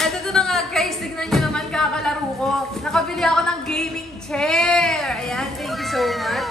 At ito na nga guys, tignan nyo naman kakalaro ko. Nakabili ako ng gaming chair. Ayan, thank you so much.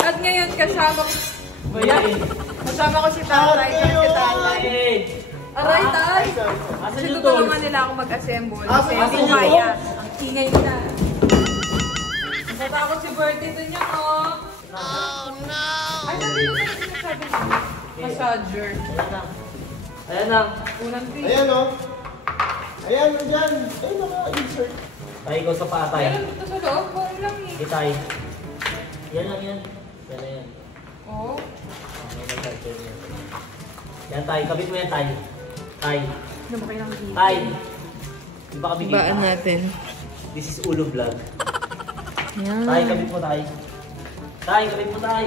At ngayon kasama ko si Tatay. Aray, Tay! Kasi tutulungan nila ako mag-assemble. Kasi hindi kaya. Ang ingay nila. Natakot si Bertie dun yan, oh. Oh, no! Ay, nandito na sinasabi niya. Massager. Ayan na. Unang tea. Ayan, oh. Ayan, dyan. Ayan, naka-insert. Tay, ikaw sa paa, Tay. Meron dito sa loob. Buong lang eh. Okay, Tay. Yan lang yan. Yan na yan. Oo. Yan, Tay. Kabit mo yan, Tay. Tay. Ano ba kailangan dito? Tay. Di ba kami kita? Baan natin. This is Ulo Vlog. Yan. Tay, kabit mo, Tay. Tay, kabit mo, Tay.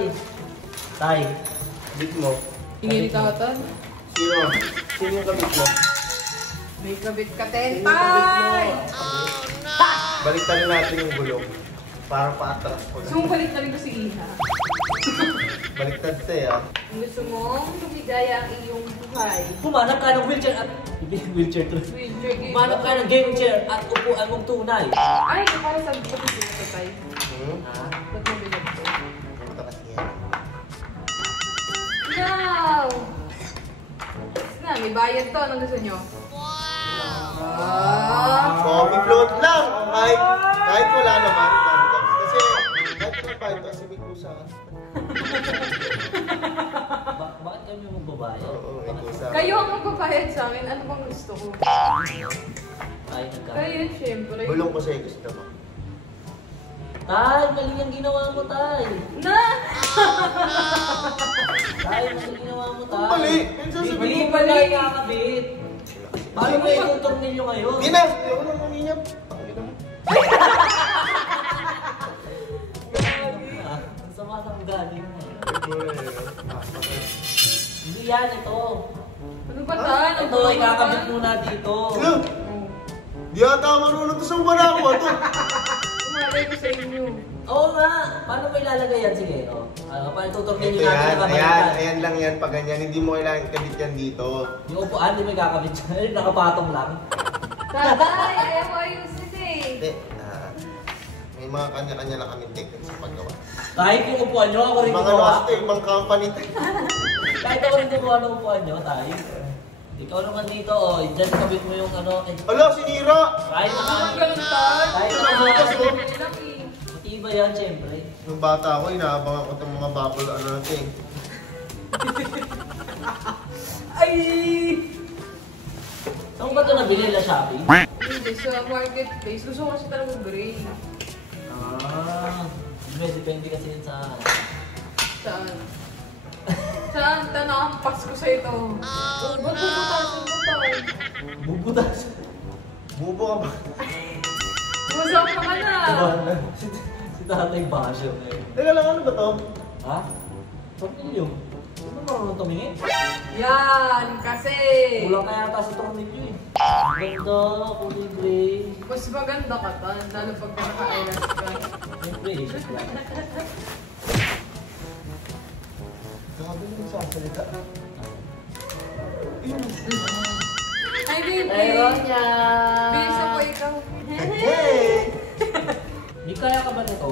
Tay. Kabit mo. Tingin ni Tatan. Sino? Sino yung kabit mo? May kabit ka, Tay! Sino yung kabit mo? Baliktad natin yung gulong. Para pa-atras ko na. Gusto mong balik na rin ko si Iha. Baliktad tayo, ah. Gusto mong lumigaya ang iyong buhay. Humanap ka ng wheelchair at... Hindi, wheelchair to. Wheelchair game. Humanap ka ng game chair at upuan mong tunay. Ay, para sabi ko kasi ito, Tay. Ha? Ba't mo bilag ko? Ito kasi yan. Wow! Tapos na, may bayad to. Anong gusto nyo? Wow! Coffee float lang. Kahit wala naman. Kasi kahit wala pa ito, kasi may kusa. Bakit kami magbabayad? Oo, may kusa. Kayo ang magbabayad sa amin. Ano bang gusto ko? Tay, nagka... Kayo, syempre. Gulong ko sa'yo, gusto mo. Tay, mali ang ginawa mo, Tay. Na! Tay, mali ang ginawa mo, Tay. Mali! Yan sasabihin Mali mo. pala yung kakabit. Paano ba yung tornilyo ngayon? Hindi na! Ayaw ko nang manginyap. Pakita mo. Ang sama ng ugali mo. Hindi yan, ito. Ano ba, Tan? Ito, ikakabit muna dito. Hello? Di ata marunong to sa wala ko ito. Umalay ko sa inyo. Oo nga. Paano ba ilalagay yan? Sige, no? Paano tutornilyo Ito natin yan, na ayan, kabalitan? ayan lang yan pag ganyan. Hindi mo kailangan kabit yan dito. Yung upuan, di may kakabit dyan. Nakapatong lang. Tatay, ayaw mo ayusin eh. Hindi. May mga kanya-kanya lang kami technique sa paggawa. Kahit yung upuan nyo, ako rin Mga gumawa. ano kasi, ibang company tayo. Kahit ako rin gumawa ng upuan nyo, tayo. Ikaw naman dito, oh. Diyan kabit mo yung ano. Ala, sinira! Kahit Ano naman. bang ganun, Tan? Kahit Ano naman. bang ganun? Lang eh. Matibay yan, syempre. Nung bata ako, inaabangan ko itong mga bubble ano natin. Ay! Saan ba ito nabili na Shopee? Hindi, sa marketplace. Gusto ko kasi talaga gray. Depende kasi yun sa... Saan? Saan? Nakahampas ko sa ito. Ba't bubutasin mo, Tay? Bubutas. Bubo ka ba? Busok ka ka na. Si tatay basher na yun. Teka lang, ano ba to? Ha? Tornilyo. Ano marunong tumingin? Yan, kasi. Kulang kaya ata sa tornilyo eh. Ganda, kulay gray. Mas maganda ka, Tan. Lalo pag naka-eyelash ka. Siyempre, Asian lang. Sabi mo nagsasalita. Hi, baby! Tyronia! Bilis na po ikaw. Hey! Di kaya ka ba nito?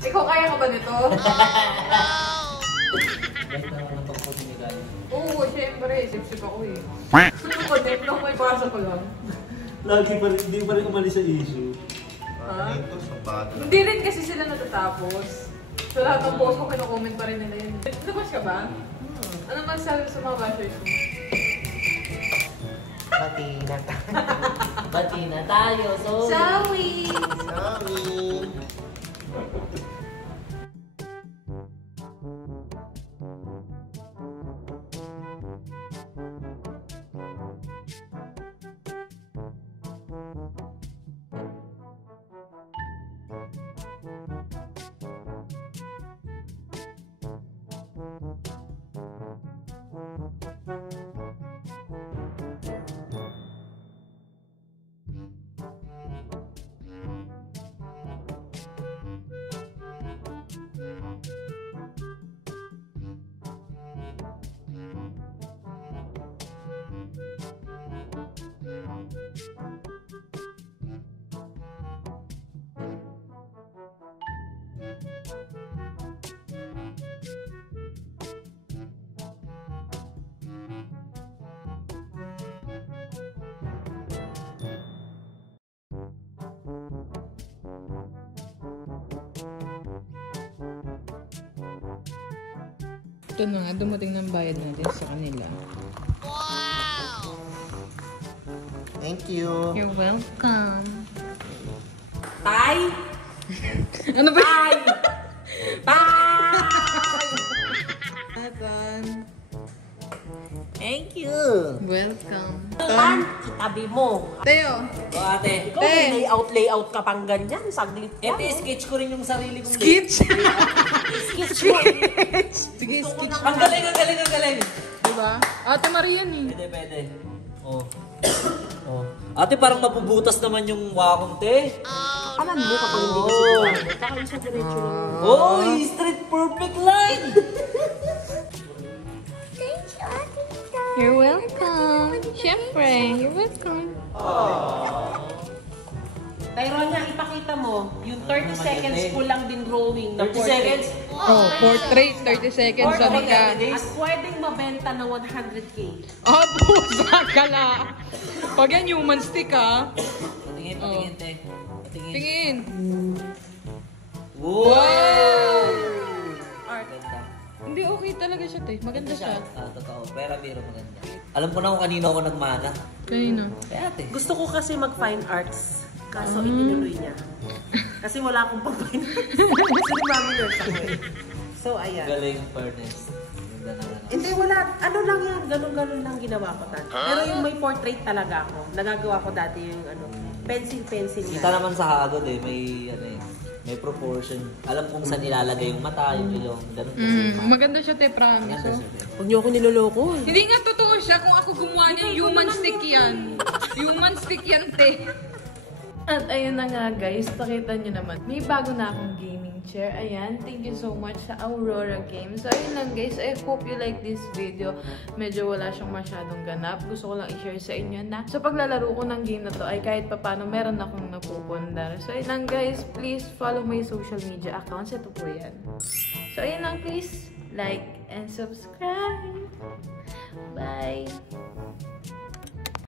Ikaw kaya ka ba nito? Guys, nakakatok po si Miguel. Oo, syempre. Sip-sip ako eh. Ano ko din? Nung may pasa ko lang. Lagi pa rin, hindi pa rin umalis sa issue. Ha? Ito sa bago. Hindi rin kasi sila natatapos. Sa lahat ng post ko, kino-comment pa rin nila yun. Labas ka ba? Ano masasabi sa mga bashers mo? Bati na tayo, so... Sorry! Sorry. Ito na nga, dumating ng bayad natin sa kanila. Thank you. You're welcome. Tay! Ano ba? Tay! Tay! Nathan. Thank you! Welcome. Tan, itabi mo. Teo. O ate, Ikaw may layout ka pang ganyan. Saglit ka. ito sketch ko rin yung sarili kong Sketch. Sketch mo. Sige, sketch. Ang galing, ang galing, ang galing! Diba? Ate Maria ni. Pwede, pwede. Oh. Oh. Ate, parang mapubutas naman yung wakong, te. Alam mo kapag hindi ka sigurado. Baka yung sa diretso lang. Oh, street perfect line! You're welcome. Siyempre, you're welcome. Tyronia, ipakita mo. Yung 30 seconds ko lang din drawing na 30 seconds? Oh, portrait, 30 seconds, sabi ka. At pwedeng mabenta ng 100K. Oh, pusa ka la. Pag yan human stick ha. Patingin, patingin, te. Patingin. Tingin. Wow! Art. Ganda. Hindi okay talaga siya, te. Maganda siya. Totoo. Pero biro maganda. Alam ko na kung kanino ako nagmana. Kanino? Kaya ate. Gusto ko kasi mag-fine arts. Kaso itinuloy niya. Kasi wala akong pang-fine arts. Kasi mami nurse ako eh. So, ayan. Galing, fairness. Ganda na lang. Hindi, wala. Ano lang yan. Ganun-ganun lang ginawa ko dati. Pero yung may portrait talaga ako. Nagagawa ko dati yung ano, pencil-pencil Kita na. naman sa hagod eh. May, ano eh. May proportion. Alam kung saan ilalagay yung mata, yung ilong. Ganun kasi. Maganda siya, te, promise. Maganda Oh. siya, te. Huwag niyo ako niloloko. Hindi nga totoo siya kung ako gumawa niya. Human stick yan. Human stick yan, te. At ayun na nga guys, pakita nyo naman. May bago na akong gaming chair. Ayan, thank you so much sa Aurora Games. So ayun lang guys, I hope you like this video. Medyo wala siyang masyadong ganap. Gusto ko lang i-share sa inyo na sa paglalaro ko ng game na to ay kahit papano meron akong napupundar. So ayun lang guys, please follow my social media accounts. Ito po yan. So ayun lang, please like and subscribe. Bye!